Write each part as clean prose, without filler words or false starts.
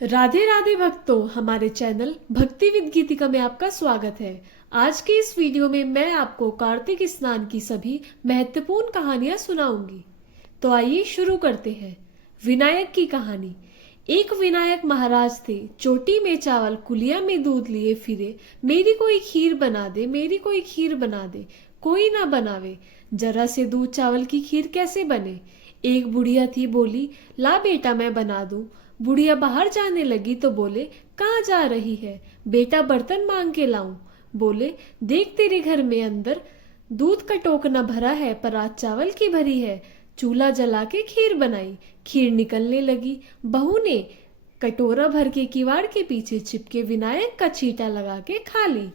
राधे राधे भक्तों, हमारे चैनल भक्ति विद गीतिका में आपका स्वागत है। आज के इस वीडियो में मैं आपको कार्तिक स्नान की सभी महत्वपूर्ण कहानियां सुनाऊंगी। तो आइए शुरू करते हैं। विनायक की कहानी। एक विनायक महाराज थे। चोटी में चावल, कुलिया में दूध लिए फिरे। मेरी कोई खीर बना दे, मेरी कोई खीर बना दे, कोई ना बनावे। जरा से दूध चावल की खीर कैसे बने। एक बुढ़िया थी, बोली ला बेटा मैं बना दूं। बुढ़िया बाहर जाने लगी तो बोले कहाँ जा रही है। बेटा बर्तन मांग के लाऊं। बोले देख तेरे घर में अंदर दूध का टोकना भरा है, परात चावल की भरी है। चूल्हा जला के खीर बनाई। खीर निकलने लगी। बहू ने कटोरा भर के किवाड़ के पीछे चिपके विनायक का छींटा लगा के खा ली।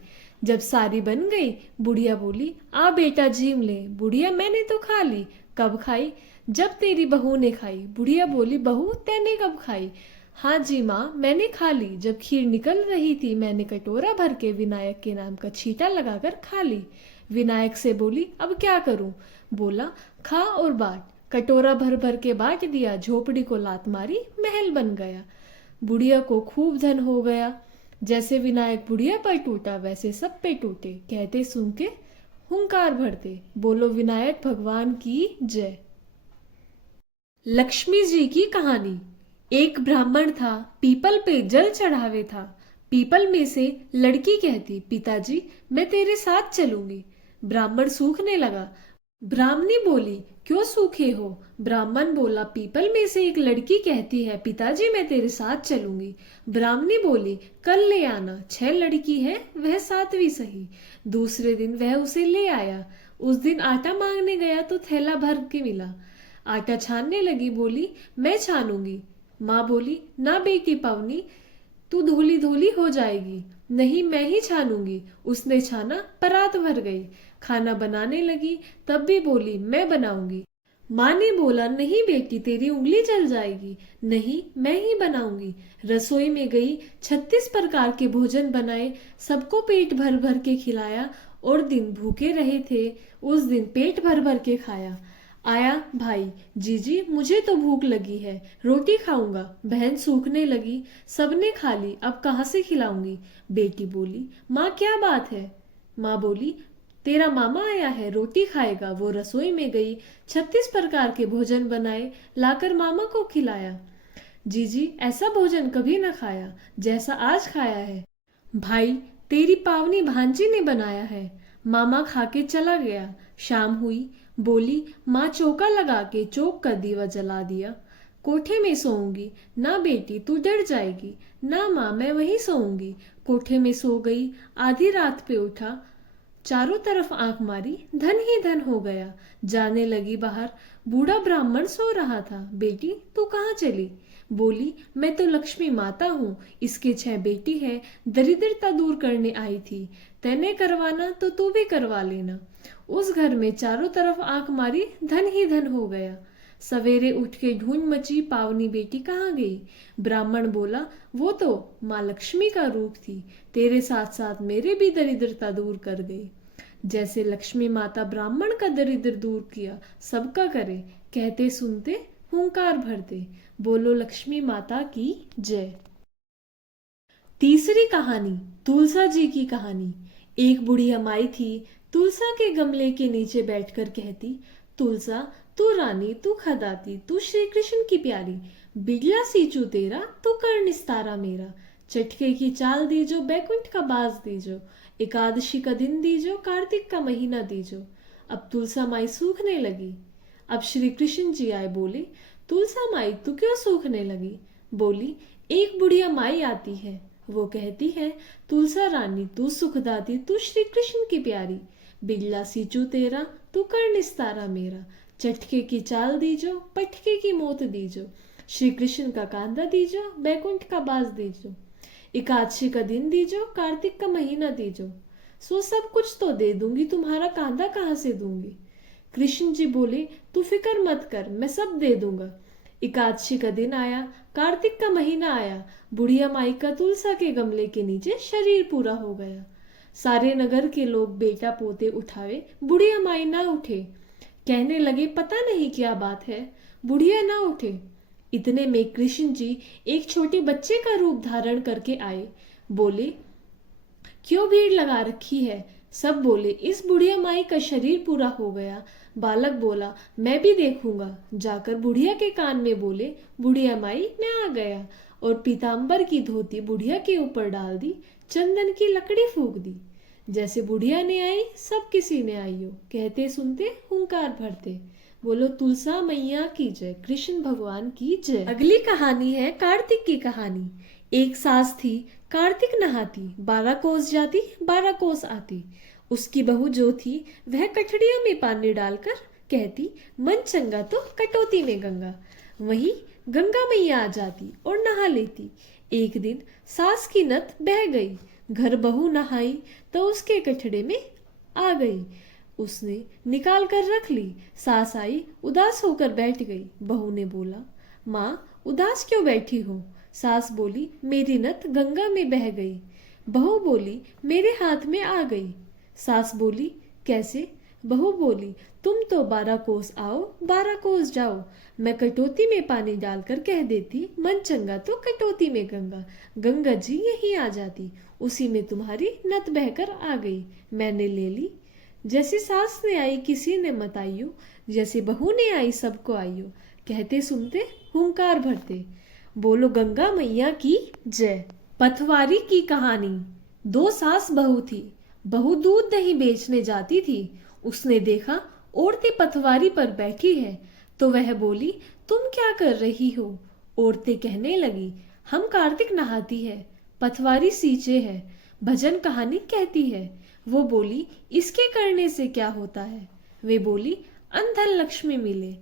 जब सारी बन गई, बुढ़िया बोली आ बेटा झीम ले। बुढ़िया मैंने तो खा ली। कब खाई। जब तेरी बहू ने खाई। बुढ़िया बोली बहू तैने कब खाई। हाँ जी माँ, मैंने खा ली। जब खीर निकल रही थी मैंने कटोरा भर के विनायक के नाम का छींटा लगाकर खा ली। विनायक से बोली अब क्या करूं। बोला खा और बांट। कटोरा भर भर के बांट दिया। झोपड़ी को लात मारी, महल बन गया। बुढ़िया को खूब धन हो गया। जैसे विनायक बुढ़िया पर टूटा वैसे सब पे टूटे। कहते सुन के हुंकार भरते। बोलो विनायक भगवान की जय। लक्ष्मी जी की कहानी। एक ब्राह्मण था, पीपल पे जल चढ़ावे था। पीपल में से लड़की कहती पिताजी मैं तेरे साथ चलूंगी। ब्राह्मण सूखने लगा। ब्राह्मणी बोली क्यों सूखे हो। ब्राह्मण बोला पीपल में से एक लड़की कहती है पिताजी मैं तेरे साथ चलूंगी। ब्राह्मणी बोली कल ले आना, 6 लड़की है वह 7वीं सही। दूसरे दिन वह उसे ले आया। उस दिन आटा मांगने गया तो थैला भर के मिला। आटा छानने लगी, बोली मैं छानूंगी। माँ बोली ना बेटी पवनी, तू धोली धोली हो जाएगी। नहीं मैं ही छानूंगी। उसने छाना, परात भर गई। खाना बनाने लगी, तब भी बोली मैं बनाऊंगी। माँ ने बोला नहीं बेटी तेरी उंगली जल जाएगी। नहीं मैं ही बनाऊंगी। रसोई में गई, 36 प्रकार के भोजन बनाए, सबको पेट भर भर के खिलाया। और दिन भूखे रहे थे, उस दिन पेट भर भर के खाया। आया भाई, जीजी मुझे तो भूख लगी है, रोटी खाऊंगा। बहन सूखने लगी। सबने खा ली, अब कहाँ से खिलाऊंगी। बेटी बोली माँ क्या बात है। माँ बोली तेरा मामा आया है, रोटी खाएगा। वो रसोई में गई, 36 प्रकार के भोजन बनाए, लाकर मामा को खिलाया। जीजी ऐसा भोजन कभी न खाया जैसा आज खाया है। भाई तेरी पावनी भांजी ने बनाया है। मामा खा के चला गया। शाम हुई, बोली माँ चौका लगा के चौक का दीवा जला दिया। कोठे में सोऊंगी। ना बेटी तू डर जाएगी। ना माँ मैं वहीं सोऊंगी। कोठे में सो गई। आधी रात पे उठा, चारों तरफ आंख मारी, धन ही धन हो गया। जाने लगी बाहर। बूढ़ा ब्राह्मण सो रहा था। बेटी तू कहाँ चली। बोली मैं तो लक्ष्मी माता हूँ, इसके 6 बेटी है, दरिद्रता दूर करने आई थी। तैने करवाना तो तू भी करवा लेना। उस घर में चारों तरफ आंख मारी, धन ही धन हो गया। सवेरे उठ के ढूंढ मची, पावनी बेटी कहाँ गई। ब्राह्मण बोला वो तो माँ लक्ष्मी का रूप थी, तेरे साथ साथ मेरे भी दरिद्रता दूर कर गई। जैसे लक्ष्मी माता ब्राह्मण का दरिद्र दूर किया, सबका करे। कहते सुनते हुंकार भरते। बोलो लक्ष्मी माता की जय। तीसरी कहानी। तुलसा जी की कहानी। एक बुढ़िया माई थी। तुलसा के गमले के नीचे बैठकर कहती तुलसा तू रानी, तू खदाती, तू श्री कृष्ण की प्यारी। बिगला सींचू तेरा, तू कर निस्तारा मेरा। चटके की चाल दीजो, बैकुंठ का बाज दीजो। एकादशी का दिन दीजो, कार्तिक का महीना दीजो। अब तुलसा माई सूखने लगी। अब श्री कृष्ण जी आए, बोले तुलसा माई तू क्यों सूखने लगी। बोली एक बुढ़िया माई आती है, वो कहती है तुलसा रानी तू सुखदाती, तू श्री कृष्ण की प्यारी। बिगला सींचू तेरा, तू कर निस्तारा मेरा। चटके की चाल दीजो, पटके की मोत दीजो। श्री कृष्ण का कांदा दीजो, बैकुंठ का बाज दीजो। एकादशी का दिन दीजो, कार्तिक का महीना दीजो। सो सब कुछ तो दे दूंगी, तुम्हारा कांदा कहाँ से दूंगी। कृष्ण जी बोले तू फिक्र मत कर, मैं सब दे दूंगा। एकादशी का दिन आया, कार्तिक का महीना आया। बुढ़िया माई का तुलसा के गमले के नीचे शरीर पूरा हो गया। सारे नगर के लोग बेटा पोते उठावे, बुढ़िया माई ना उठे। कहने लगे पता नहीं क्या बात है, बुढ़िया ना उठे। इतने में कृष्ण जी एक छोटे बच्चे का रूप धारण करके आए। बोले, क्यों भीड़ लगा रखी है? सब बोले, इस बुढ़िया माई का शरीर पूरा हो गया। बालक बोला, मैं भी देखूंगा। जाकर बुढ़िया के कान में बोले, बुढ़िया माई मैं आ गया। और पीतांबर की धोती बुढ़िया के ऊपर डाल दी, चंदन की लकड़ी फूंक दी। जैसे बुढ़िया ने आई सब किसी ने आइयो, कहते सुनते हुंकार भरते। बोलो तुलसा मैया की जय, कृष्ण भगवान की जय। अगली कहानी है कार्तिक की कहानी। एक सास थी, कार्तिक नहाती, 12 कोस जाती 12 कोस आती। उसकी बहू जो थी वह कठड़ियों में पानी डालकर कहती, मन चंगा तो कटौती में गंगा। वहीं गंगा मैया आ जाती और नहा लेती। एक दिन सास की नत बह गई, घर बहू नहाई तो उसके कठड़े में आ गई। उसने निकाल कर रख ली। सास आई, उदास होकर बैठ गई। बहू ने बोला, माँ उदास क्यों बैठी हो? सास बोली, मेरी नत गंगा में बह गई। बहू बोली, मेरे हाथ में आ गई। सास बोली, कैसे? बहू बोली, तुम तो 12 कोस आओ 12 कोस जाओ। मैं कटौती में पानी डालकर कह देती, मन चंगा तो कटौती में गंगा। गंगा जी यहीं आ जाती, उसी में तुम्हारी नत बहकर आ गई, मैंने ले ली। जैसी सास ने आई किसी ने मत आइयो, जैसे बहू ने आई सबको आइयो, कहते सुनते हुंकार भरते। बोलो गंगा मैया की जय। पथवारी की कहानी। 2 सास बहू थी। बहू दूध दही बेचने जाती थी। उसने देखा औरतें पथवारी पर बैठी है तो वह बोली, तुम क्या कर रही हो? औरतें कहने लगी, हम कार्तिक नहाती है, पथवारी सींचे है, भजन कहानी कहती है। वो बोली, इसके करने से क्या होता है? वे बोली, अनधन लक्ष्मी मिले,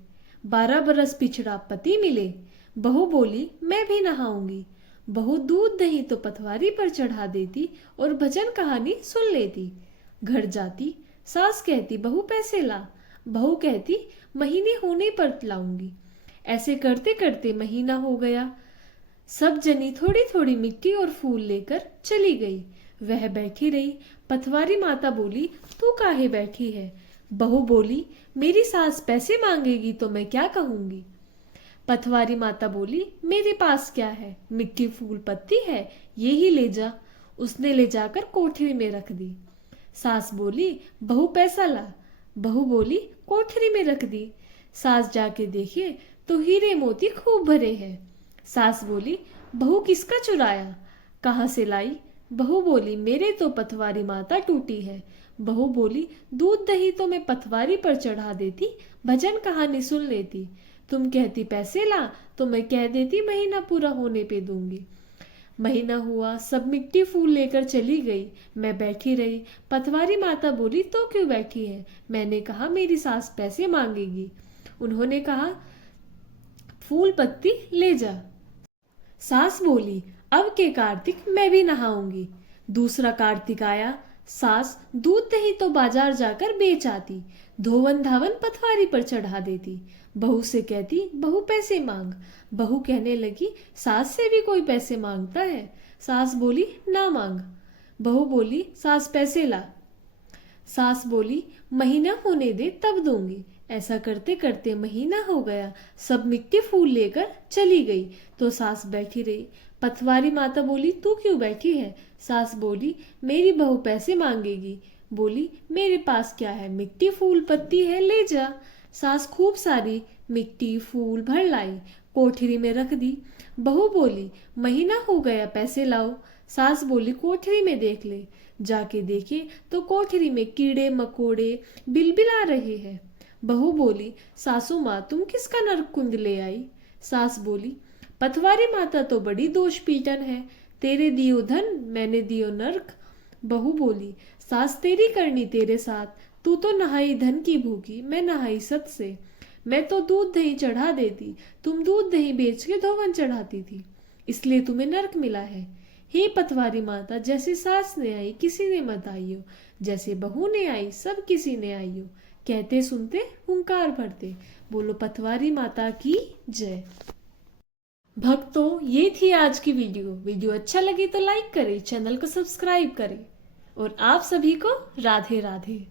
12 बरस पिछड़ा पति मिले। बहू बोली, मैं भी नहाऊंगी। बहू दूध दही तो पथवारी पर चढ़ा देती और भजन कहानी सुन लेती। घर जाती, सास कहती, बहू पैसे ला। बहू कहती, महीने होने पर लाऊंगी। ऐसे करते करते महीना हो गया। सब जनी थोड़ी थोड़ी मिट्टी और फूल लेकर चली गई। वह बैठी रही। पथवारी माता बोली, तू काहे बैठी है? बहू बोली, मेरी सास पैसे मांगेगी तो मैं क्या कहूंगी? पथवारी माता बोली, मेरे पास क्या है, मिट्टी फूल पत्ती है, ये ही ले जा। उसने ले जाकर कोठरी में रख दी। सास बोली, बहू पैसा ला। बहू बोली, कोठरी में रख दी। सास जाके देखे तो हीरे मोती खूब भरे हैं। सास बोली, बहू किसका चुराया? कहाँ से लाई? बहू बोली, मेरे तो पथवारी माता टूटी है। बहू बोली, दूध दही तो मैं पथवारी पर चढ़ा देती, भजन कहानी सुन लेती। तुम कहती पैसे ला तो मैं कह देती महीना पूरा होने पे दूंगी। महीना हुआ, सब मिट्टी फूल लेकर चली गई। मैं बैठी रही। पथवारी माता बोली, तो क्यों बैठी है? मैंने कहा, मेरी सास पैसे मांगेगी। उन्होंने कहा, फूल पत्ती ले जा। सास बोली, अब के कार्तिक मैं भी नहाऊंगी। दूसरा कार्तिक आया। सास दूध दही तो बाजार जाकर बेच आती, धोवन धावन पथवारी पर चढ़ा देती। बहू से कहती, बहू पैसे मांग। बहू कहने लगी, सास से भी कोई पैसे मांगता है? सास बोली, ना मांग। बहू बोली, सास पैसे ला। सास बोली, महीना होने दे तब दूंगी। ऐसा करते करते महीना हो गया। सब मिट्टी फूल लेकर चली गई तो सास बैठी रही। पथवारी माता बोली, तू क्यों बैठी है? सास बोली, मेरी बहू पैसे मांगेगी। बोली, मेरे पास क्या है, मिट्टी फूल पत्ती है, ले जा। सास खूब सारी मिट्टी फूल भर लाई, कोठरी में रख दी। बहू बोली, महीना हो गया, पैसे लाओ। सास बोली, कोठरी में देख ले। जाके देखे तो कोठरी में कीड़े मकोड़े बिलबिला रहे हैं। बहू बोली, सासू माँ तुम किसका नरक कुंड ले आई? सास बोली, पथवारी माता तो बड़ी दोष पीटन है, तेरे दियो धन मैंने दियो नरक। बहू बोली, सास तेरी करनी तेरे साथ, तू तो नहाई धन की भूखी, मैं नहाई सत से। मैं तो दूध दही चढ़ा देती, तुम दूध दही बेच के धोवन चढ़ाती थी, इसलिए तुम्हें नरक मिला है। हे पथवारी माता, जैसे सास ने आई किसी ने मत आइयो, जैसे बहू ने आई सब किसी ने आइयो। कहते सुनते हुंकार भरते। बोलो पथवारी माता की जय। भक्तों, ये थी आज की वीडियो अच्छा लगी तो लाइक करें, चैनल को सब्सक्राइब करें और आप सभी को राधे राधे।